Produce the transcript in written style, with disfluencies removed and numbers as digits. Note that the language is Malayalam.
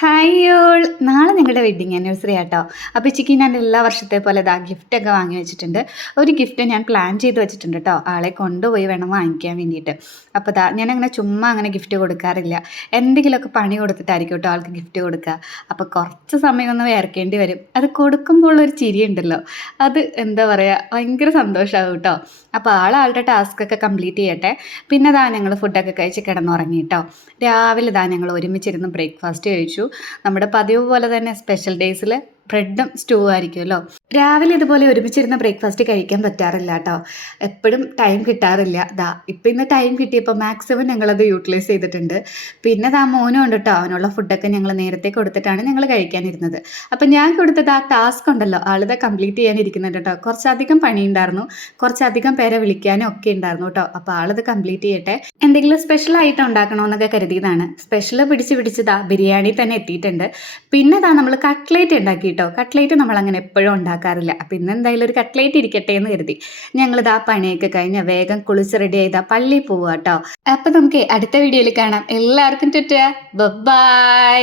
Hi all! നാളെ ഞങ്ങളുടെ വെഡ്ഡിങ് ആനിവേഴ്സറി ആട്ടോ. അപ്പോൾ ഇച്ചിക്ക് ഞാൻ എല്ലാ വർഷത്തെ പോലെ ഗിഫ്റ്റൊക്കെ വാങ്ങി വെച്ചിട്ടുണ്ട്. ഒരു ഗിഫ്റ്റ് ഞാൻ പ്ലാൻ ചെയ്ത് വെച്ചിട്ടുണ്ട് കേട്ടോ, ആളെ കൊണ്ടുപോയി വേണം വാങ്ങിക്കാൻ വേണ്ടിയിട്ട്. അപ്പോൾ ഞാനങ്ങനെ ചുമ്മാ അങ്ങനെ ഗിഫ്റ്റ് കൊടുക്കാറില്ല. എന്തെങ്കിലുമൊക്കെ പണി കൊടുത്തിട്ടായിരിക്കും കേട്ടോ ആൾക്ക് ഗിഫ്റ്റ് കൊടുക്കുക. അപ്പോൾ കുറച്ച് സമയം ഒന്ന് വിയർക്കേണ്ടി വരും. അത് കൊടുക്കുമ്പോൾ ഉള്ളൊരു ചിരിയുണ്ടല്ലോ, അത് എന്താ പറയുക, ഭയങ്കര സന്തോഷമാകും കേട്ടോ. അപ്പോൾ ആളുടെ ടാസ്ക്കൊക്കെ കംപ്ലീറ്റ് ചെയ്യട്ടെ. പിന്നെ ഞങ്ങൾ ഫുഡൊക്കെ കഴിച്ച് കിടന്നുറങ്ങി കേട്ടോ. രാവിലെ ഞങ്ങൾ ഒരുമിച്ചിരുന്ന് ബ്രേക്ക്ഫാസ്റ്റ് കഴിച്ചു. നമ്മുടെ പതിവ് പോലെ തന്നെ സ്പെഷ്യൽ ഡേയ്സിൽ ബ്രെഡും സ്റ്റൂ ആയിരിക്കുമല്ലോ. രാവിലെ ഇതുപോലെ ഒരുമിച്ചിരുന്ന് ബ്രേക്ക്ഫാസ്റ്റ് കഴിക്കാൻ പറ്റാറില്ല കേട്ടോ, എപ്പോഴും ടൈം കിട്ടാറില്ല. ഇപ്പം ഇന്ന് ടൈം കിട്ടിയപ്പോൾ മാക്സിമം ഞങ്ങളത് യൂട്ടിലൈസ് ചെയ്തിട്ടുണ്ട്. പിന്നെ മോനും ഉണ്ട് കേട്ടോ, അവനുള്ള ഫുഡൊക്കെ ഞങ്ങൾ നേരത്തെ കൊടുത്തിട്ടാണ് ഞങ്ങൾ കഴിക്കാനിരുന്നത്. അപ്പം ഞാൻ കൊടുത്തത് ആ ടാസ്ക് ഉണ്ടല്ലോ, ആളിത് കംപ്ലീറ്റ് ചെയ്യാനിരിക്കുന്നുണ്ട് കേട്ടോ. കുറച്ചധികം പണിയുണ്ടായിരുന്നു, കുറച്ചധികം പേരെ വിളിക്കാനും ഒക്കെ ഉണ്ടായിരുന്നു കേട്ടോ. അപ്പോൾ ആളത് കംപ്ലീറ്റ് ചെയ്യട്ടെ. എന്തെങ്കിലും സ്പെഷ്യൽ ആയിട്ട് ഉണ്ടാക്കണമെന്നൊക്കെ കരുതിയതാണ്. സ്പെഷ്യൽ പിടിച്ച് ബിരിയാണി തന്നെ എത്തിയിട്ടുണ്ട്. പിന്നെ നമ്മൾ കട്ട്ലേറ്റ് ഉണ്ടാക്കി കേട്ടോ. കട്ട്ലേറ്റ് നമ്മൾ അങ്ങനെ എപ്പോഴും ഉണ്ടാക്കാറില്ല. അപ്പം ഇന്ന് എന്തായാലും ഒരു കട്ട്ലേറ്റ് ഇരിക്കട്ടെ എന്ന് കരുതി ഞങ്ങളിത് ആ പണിയൊക്കെ കഴിഞ്ഞ് വേഗം കുളിച്ച് റെഡി ചെയ്താൽ പള്ളിയിൽ പോവുക കേട്ടോ. അപ്പം നമുക്ക് അടുത്ത വീഡിയോയിൽ കാണാം. എല്ലാവർക്കും ബൈ.